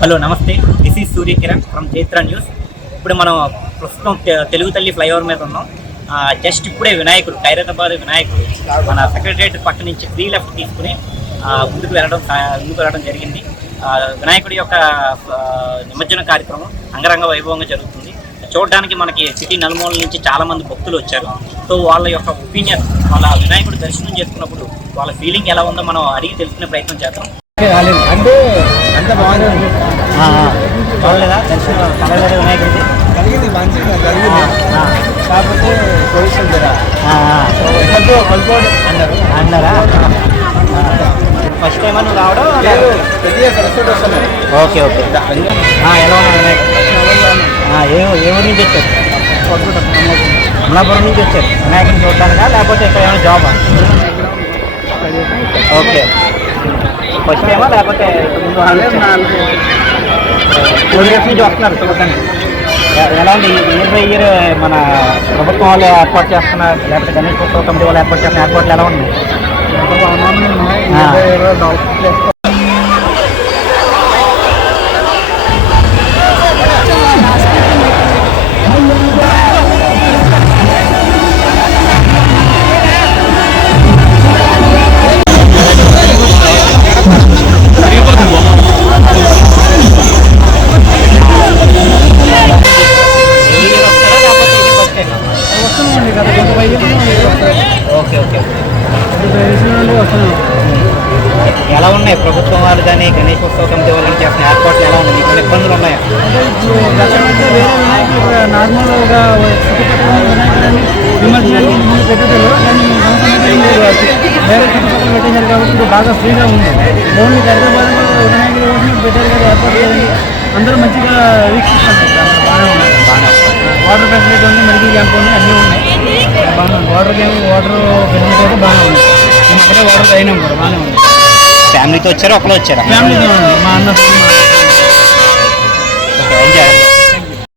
Hello నమస్తే. This is Surya Kiran from Chaitra news ఇప్పుడు మనం ప్రస్తుతం తెలుగు తల్లి ఫ్లైఓవర్ మీద ఉన్నాం. జస్ట్ ఇప్పుడే వినాయకుడు ఖైరతాబాద్ వినాయకుడు మన సెక్రటరేట్ పక్క నుంచి ఫ్రీ లెఫ్ట్ తీసుకుని ముందుకు వెళ్ళడం ముందుకు వెళ్ళడం జరిగింది. వినాయకుడి యొక్క నిమజ్జన కార్యక్రమం అంగరంగ వైభవంగా జరుగుతుంది. చూడడానికి మనకి సిటీ నలుమూల నుంచి చాలా మంది భక్తులు వచ్చారు. సో వాళ్ళ యొక్క ఒపీనియన్ వాళ్ళ వినాయకుడు దర్శనం చేసుకున్నప్పుడు వాళ్ళ ఫీలింగ్ ఎలా ఉందో మనం అడిగి తెలుసుకునే ప్రయత్నం చేద్దాం. అంటే అంత బాగుంది? చూడలేదా దర్శనం కలగలేదు వినాయకుడిది కలిగింది మంచిగా జరిగింది. ఆ, కాకపోతే పొజిషన్ కదా అన్నారు. అన్నారా? ఫస్ట్ టైం రావడం లేదు సరస్వతి ఓకే ఓకే. ఎలా ఏ ఏ ఊరి నుంచి వచ్చారు? అమలాపురం నుంచి వచ్చారు. వినాయకుడిని చూడటానికా? లేకపోతే ఇక్కడ ఏమైనా జాబా? ఓకే. ఫస్ట్ టైమా లేకపోతే టూ ఇయర్స్ నుంచి వస్తున్నారు చూడటానికి ఎలా ఉంది ఇయర్ బై ఇయర్ మన ప్రభుత్వం వాళ్ళు ఏర్పాటు చేస్తున్న లేకపోతే గణేష్ ఉత్సవ కమిటీ వాళ్ళు ఏర్పాటు చేస్తున్న ఏర్పాట్లు ఎలా ఉన్నాయి? ఓకే ఓకే ఎలా ఉన్నాయి? ప్రభుత్వం వాళ్ళు కానీ గణేష్ ఉత్సవ కమిటీ వాళ్ళు కానీ చేస్తున్న ఏర్పాట్లు ఎలా ఉన్నాయి? మీకు ఇబ్బందులు ఉన్నాయా? నార్మల్గా పెట్టేశారు కాబట్టి బాగా ఫ్రీగా ఉంది. ఓన్లీ హైదరాబాద్లో వినాయకుడు పెట్టారు కదా ఏర్పాటు అందరూ మంచిగా ఉన్నాయి వాటర్ ఫెసిలిటీ ఉంది మెడికల్ క్యాంప్ ఉంది అన్నీ ఉన్నాయి. ఉంది వాటర్ వాటర్ ఫెసిలిటీ అయితే బాగానే ఉంది. మేము అక్కడే వాటర్ అయినాం కూడా బాగానే ఉంది. ఫ్యామిలీతో వచ్చారా? ఒకరు వచ్చారా? ఫ్యామిలీతో మా అన్న